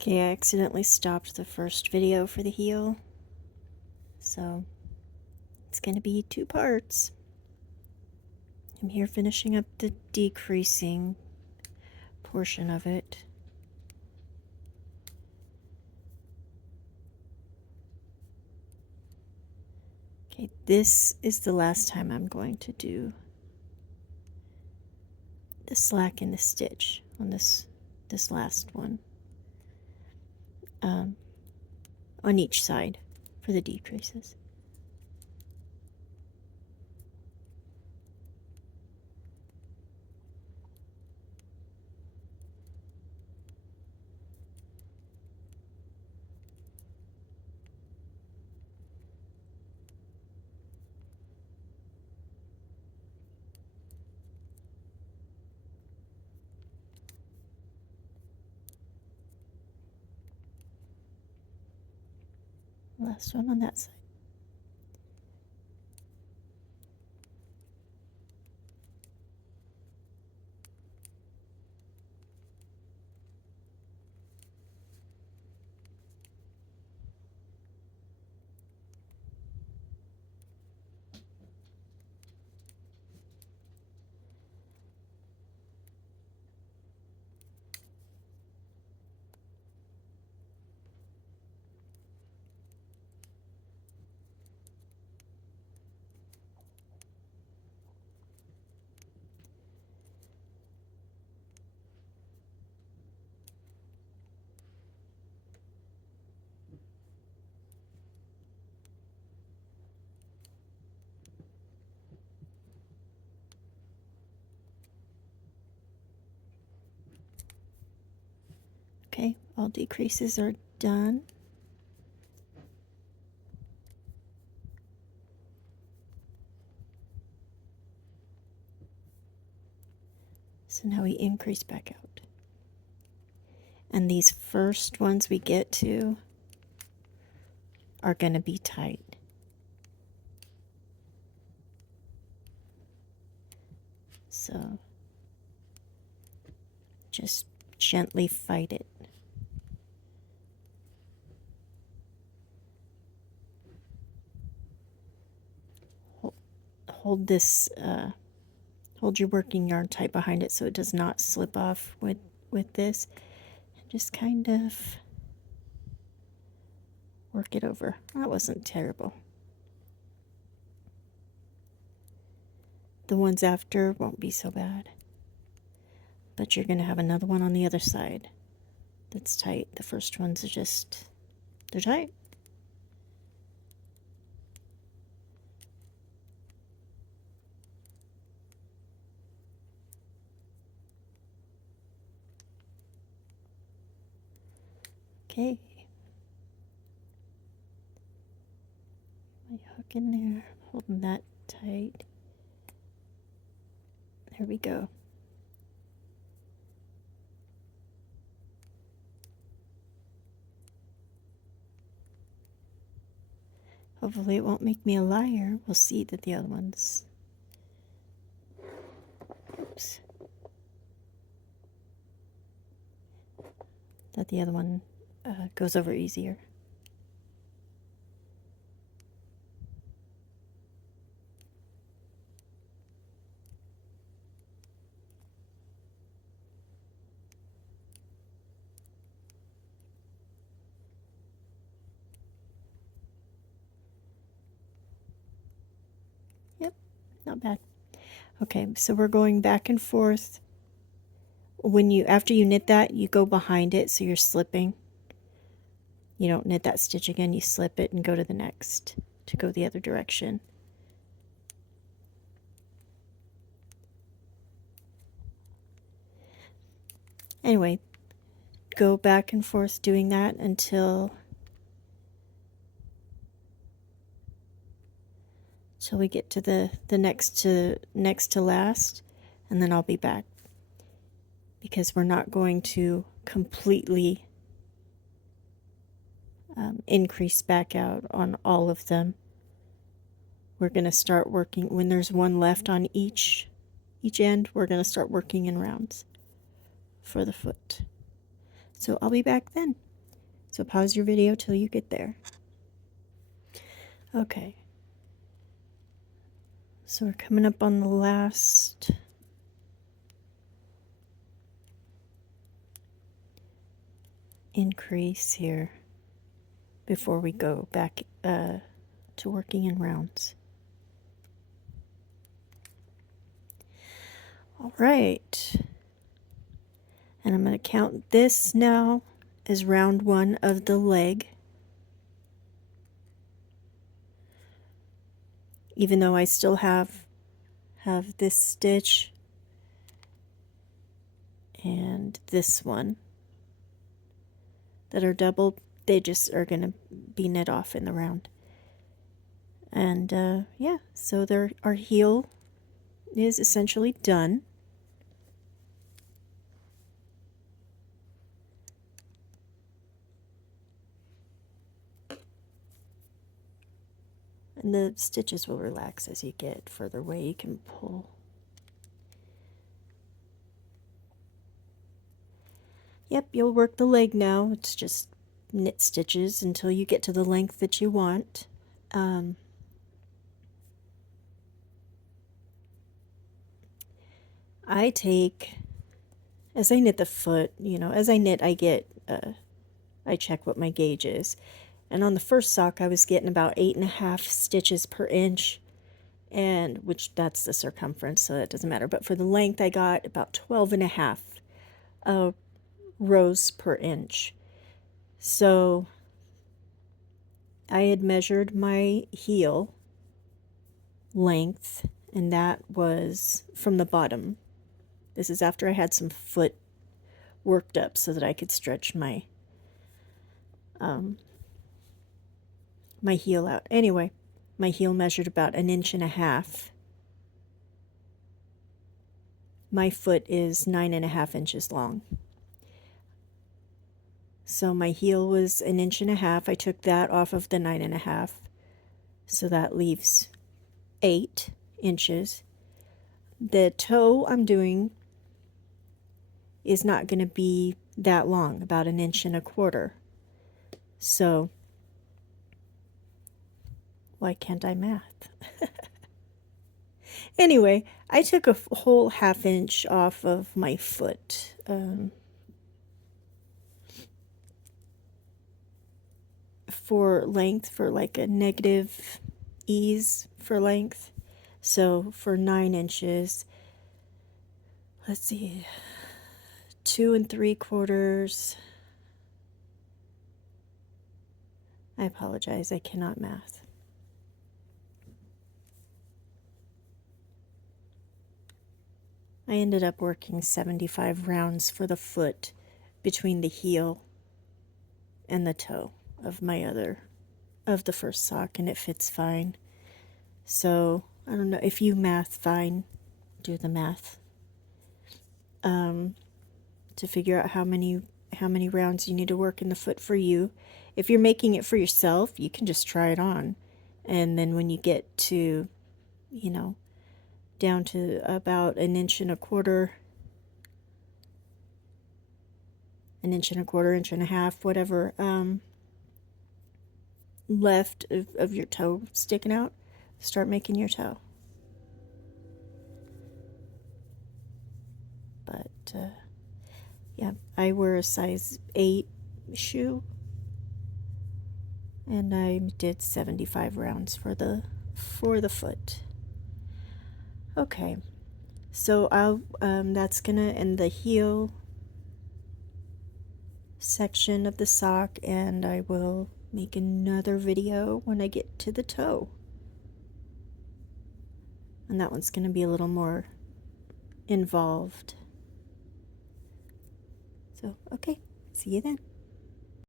Okay, I accidentally stopped the first video for the heel, so it's going to be 2 parts. I'm here finishing up the decreasing portion of it. Okay, this is the last time I'm going to do the slack in the stitch on this last one. On each side for the decreases. Last one on that side. Okay, all decreases are done. So now we increase back out. And these first ones we get to are going to be tight. So just gently fight it. Hold this, hold your working yarn tight behind it so it does not slip off with this. Just kind of work it over. That wasn't terrible. The ones after won't be so bad. But you're going to have another one on the other side that's tight. The first ones are just, they're tight. Okay. My hook in there, holding that tight. There we go. Hopefully it won't make me a liar. We'll see that the other ones. Oops. That the other one goes over easier. Yep, not bad. Okay, so we're going back and forth. When you, after you knit that, you go behind it, so you're slipping. You don't knit that stitch again, you slip it and go to the next to go the other direction. Anyway, go back and forth doing that until we get to the next to last, and then I'll be back, because we're not going to completely increase back out on all of them. We're going to start working when there's one left on each end. We're going to start working in rounds for the foot. So I'll be back then. So pause your video till you get there. Okay. So we're coming up on the last increase here before we go back to working in rounds. All right. And I'm going to count this now as round 1 of the leg. Even though I still have this stitch and this one that are doubled, they just are going to be knit off in the round. And yeah, so our heel is essentially done. And the stitches will relax as you get further away. You can pull. Yep, you'll work the leg now. It's just knit stitches until you get to the length that you want. I take, as I knit the foot, as I knit, I check what my gauge is. And on the first sock, I was getting about 8.5 stitches per inch, and which that's the circumference, so that doesn't matter. But for the length, I got about 12.5 rows per inch. So I had measured my heel length, and that was from the bottom. This is after I had some foot worked up so that I could stretch my my heel out. Anyway, my heel measured about 1.5 inches. My foot is 9.5 inches long. So my heel was 1.5 inches. I took that off of the 9.5. So that leaves 8 inches. The toe I'm doing is not going to be that long, about 1.25 inches. So why can't I math? Anyway, I took a whole 1/2 inch off of my foot. For length, for like a negative ease for length. So for 9 inches, let's see, 2 3/4. I apologize, I cannot math. I ended up working 75 rounds for the foot between the heel and the toe of the first sock, and it fits fine. So I don't know if you math fine, do the math to figure out how many rounds you need to work in the foot for you. If you're making it for yourself, you can just try it on, and then when you get to down to about 1.25 inches, 1.25 inches, 1.5 inches, whatever left of your toe sticking out, start making your toe. But yeah, I wear a size 8 shoe, and I did 75 rounds for the foot. Okay, so I'll that's gonna end the heel section of the sock, and I will make another video when I get to the toe, and that one's gonna be a little more involved. So okay, see you then.